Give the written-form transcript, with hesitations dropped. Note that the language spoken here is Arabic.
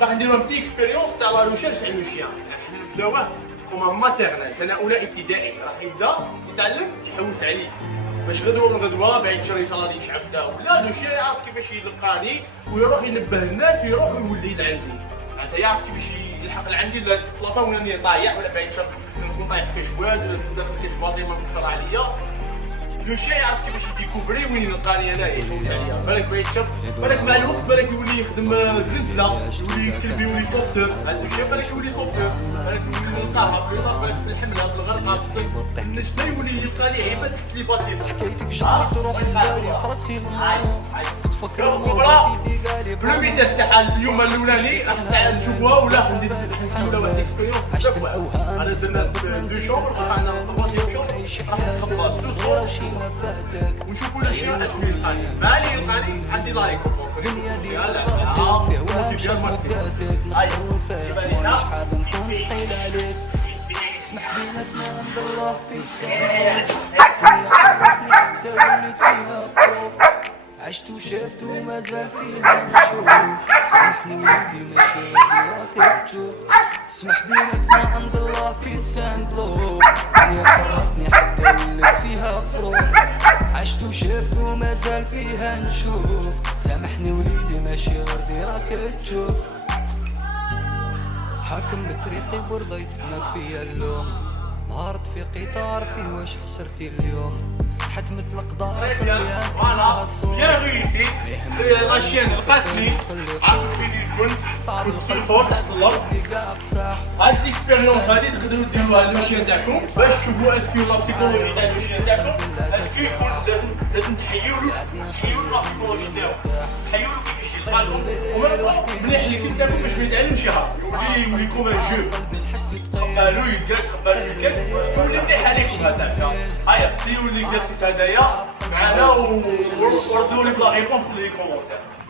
راح نديرو بتي اكسبيريونس تاع لا ريشيرش تاع لو شيان. راح نبداوه كوم ماتيرنال سنه اولى ابتدائي، راح يبدا يتعلم يحوس عليه باش غدوه من غدوه بعد شهر ان شاء الله يديك عفسه ولا لو شيان يعرف كيفاش يلقاني ويروح ينبه الناس ويروح ويولي لعندي. معناتها يعرف كيفاش يلحق لعندي لافون وين راني طايح ولا بعد شهر نكون طايح في كشواد ولا داخل كشباطي ما مكسر عليا. لو شي يعرف كيفاش يديكوفري وين يلقاني انايا يحوس عليا. بالك بعد شهر بالك مع الوقت بالك يولي يخدم زلزله يولي يكتب يولي سوفتور. هذا الشيء بالك يولي سوفتور بالك يولي يلقاها في بالك في الحمله في الغرقه في النجده يولي يلقى لي عيبات لي باتيط. حكايتك جاي تروح لداري فاصل تفكر بلوميتر تاع اليوم الاولاني راح نشوفوها ولا ندير ولا واحد اكسبيريونس. انا درنا دو شومبر وعندنا طواليت شومبر راح نخبط سوسور ونشوفوا لو شيء اش يلقاني. مالي يلقاني عندي لا ريكومبونس الدنيا ديالك فيه واش حباتك نصرف فيك مش حاب نكون قيل عليك. اسمح بيناتنا عند الله بيسان الدنيا حبتني حتى وليت فيها بروف عشت وشفت ومازال فيها نشوف. سامحني ولدي ماشي غادي راك تشوف. اسمح بيناتنا عند الله بيسان بلوف الدنيا حرتني حتى وليت فيها بروف عشت وشفت ومازال فيها نشوف. سامحني وليدي ماشي غادي راك تشوف. حاكم بطريقي ورضيتك ما فيا اللوم. نهارت في قطار في واش خسرتي اليوم. حتمت القدر خليها فوالا بيان ريسي لا شين لقاتني عرفت فين كنت في الفوق طلب. هاد الاكسبيريونس هادي تقدروا ديروها لو شين تاعكم باش تشوفوا اسكو لا بسيكولوجي تاع لو شين تاعكم اسكو يكون لازم تحيولو لا بسيكولوجي تاعو تحيولو كيفاش يلقاكم ومن مليح ليكيب تاعكم باش ما يتعلمش يهرب يولي كوم ان جو. خبالو يلقاك خبالو يلقاك يولي مليح عليكم هذا. هيا سيو ليكزارسيس هدايا معنا وردوا لي بلا ريبونس في لي كومونتير.